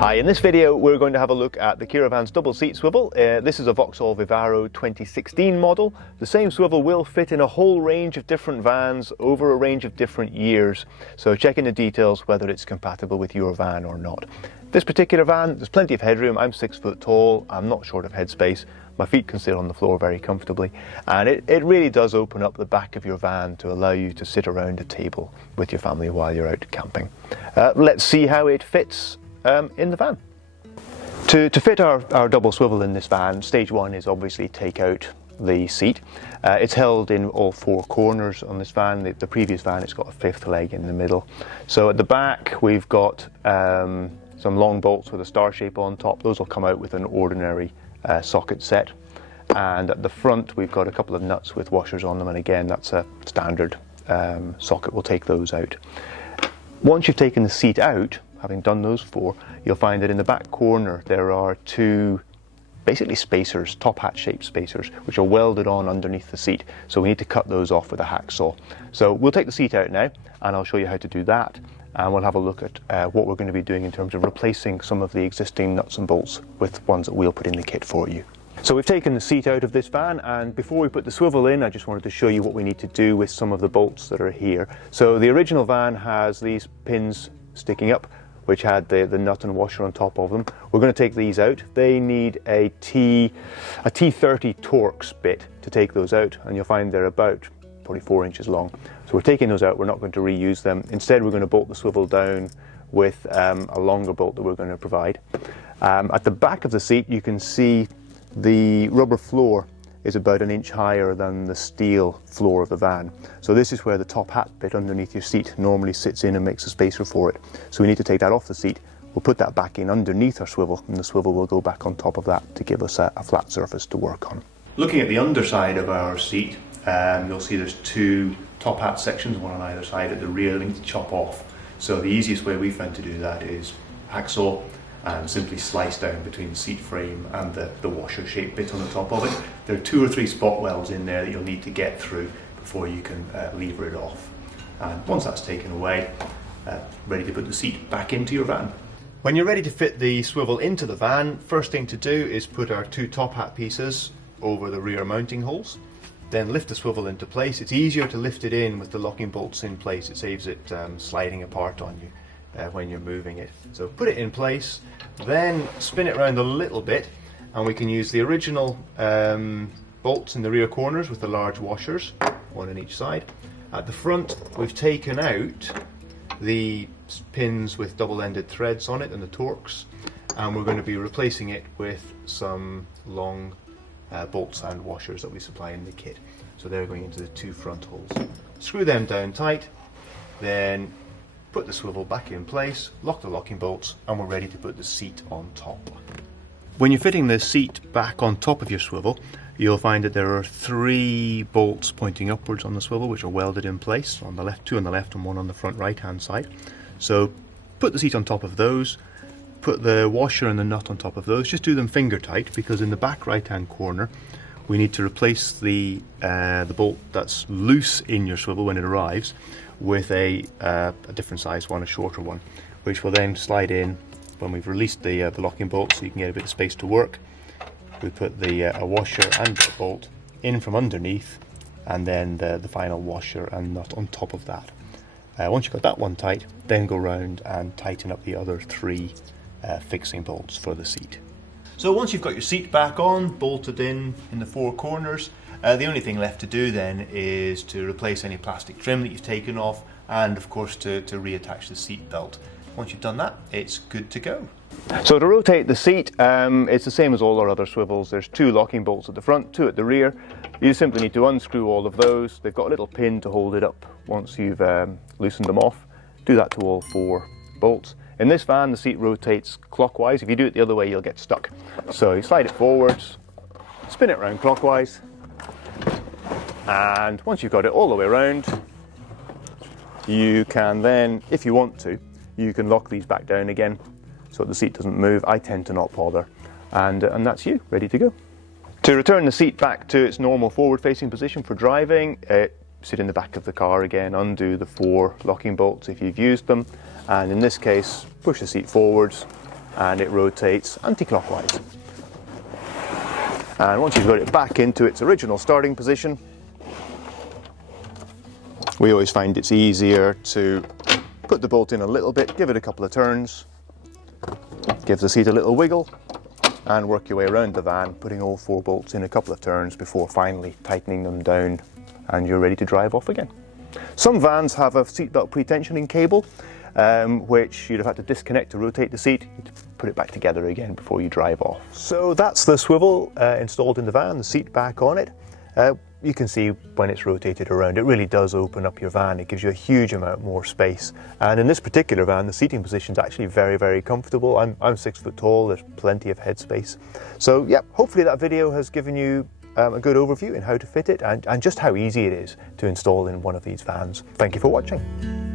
Hi, in this video we're going to have a look at the Kiravans double seat swivel. This is a Vauxhall Vivaro 2016 model. The same swivel will fit in a whole range of different vans over a range of different years. So check in the details whether it's compatible with your van or not. This particular van, there's plenty of headroom. I'm 6 foot tall, I'm not short of headspace. My feet can sit on the floor very comfortably, and it really does open up the back of your van to allow you to sit around a table with your family while you're out camping. Let's see how it fits in the van. To fit our double swivel in this van, stage one is obviously take out the seat. It's held in all four corners on this van. The previous van, it's got a fifth leg in the middle. So at the back we've got some long bolts with a star shape on top. Those will come out with an ordinary socket set. And at the front we've got a couple of nuts with washers on them, and again that's a standard socket. We'll take those out. Once you've taken the seat out, having done those four, you'll find that in the back corner there are two basically spacers, top hat shaped spacers, which are welded on underneath the seat. So we need to cut those off with a hacksaw. So we'll take the seat out now and I'll show you how to do that, and we'll have a look at what we're going to be doing in terms of replacing some of the existing nuts and bolts with ones that we'll put in the kit for you. So we've taken the seat out of this van, and before we put the swivel in, I just wanted to show you what we need to do with some of the bolts that are here. So the original van has these pins sticking up, which had the nut and washer on top of them. We're going to take these out. They need a T30 Torx bit to take those out, and you'll find they're about probably 4 inches long. So we're taking those out, we're not going to reuse them. Instead we're going to bolt the swivel down with a longer bolt that we're going to provide. At the back of the seat you can see the rubber floor is about 1 inch higher than the steel floor of the van. So this is where the top hat bit underneath your seat normally sits in and makes a spacer for it. So we need to take that off the seat. We'll put that back in underneath our swivel, and the swivel will go back on top of that to give us a flat surface to work on. Looking at the underside of our seat, you'll see there's two top hat sections, one on either side. At the rear they need to chop off. So the easiest way we found to do that is hacksaw and simply slice down between the seat frame and the washer shaped bit on the top of it. There are 2 or 3 spot welds in there that you'll need to get through before you can lever it off. And once that's taken away, ready to put the seat back into your van. When you're ready to fit the swivel into the van, first thing to do is put our 2 top hat pieces over the rear mounting holes. Then lift the swivel into place. It's easier to lift it in with the locking bolts in place. It saves it sliding apart on you when you're moving it. So put it in place, then spin it around a little bit, and we can use the original bolts in the rear corners with the large washers, one on each side. At the front we've taken out the pins with double-ended threads on it and the Torx, and we're going to be replacing it with some long bolts and washers that we supply in the kit. So they're going into the 2 front holes. Screw them down tight, then put the swivel back in place, lock the locking bolts, and we're ready to put the seat on top. When you're fitting the seat back on top of your swivel, you'll find that there are 3 bolts pointing upwards on the swivel, which are welded in place on the left, 2 on the left and 1 on the front right hand side. So put the seat on top of those, put the washer and the nut on top of those. Just do them finger tight, because in the back right hand corner we need to replace the bolt that's loose in your swivel when it arrives with a different size one, a shorter one, which will then slide in when we've released the locking bolt, so you can get a bit of space to work. We put a washer and a bolt in from underneath, and then the final washer and nut on top of that. Once you've got that one tight, then go round and tighten up the other 3 fixing bolts for the seat. So once you've got your seat back on, bolted in the 4 corners, the only thing left to do then is to replace any plastic trim that you've taken off, and of course to reattach the seat belt. Once you've done that, it's good to go. So to rotate the seat, it's the same as all our other swivels. There's 2 locking bolts at the front, 2 at the rear. You simply need to unscrew all of those. They've got a little pin to hold it up once you've loosened them off. Do that to all 4 bolts. In this van the seat rotates clockwise. If you do it the other way you'll get stuck. So you slide it forwards, spin it around clockwise, and once you've got it all the way around, you can then, if you want to, you can lock these back down again so the seat doesn't move. I tend to not bother, and that's you, ready to go. To return the seat back to its normal forward facing position for driving, sit in the back of the car again, undo the 4 locking bolts if you've used them, and in this case push the seat forwards, and it rotates anti-clockwise. And once you've got it back into its original starting position, we always find it's easier to put the bolt in a little bit, give it a couple of turns, give the seat a little wiggle, and work your way around the van, putting all 4 bolts in a couple of turns before finally tightening them down, and you're ready to drive off again. Some vans have a seatbelt pre-tensioning cable, which you'd have had to disconnect to rotate the seat. You'd put it back together again before you drive off. So that's the swivel installed in the van, the seat back on it. You can see when it's rotated around, it really does open up your van. It gives you a huge amount more space. And in this particular van, the seating position is actually very, very comfortable. I'm 6 foot tall, there's plenty of headspace. So yeah, hopefully that video has given you a good overview in how to fit it and just how easy it is to install in one of these vans. Thank you for watching.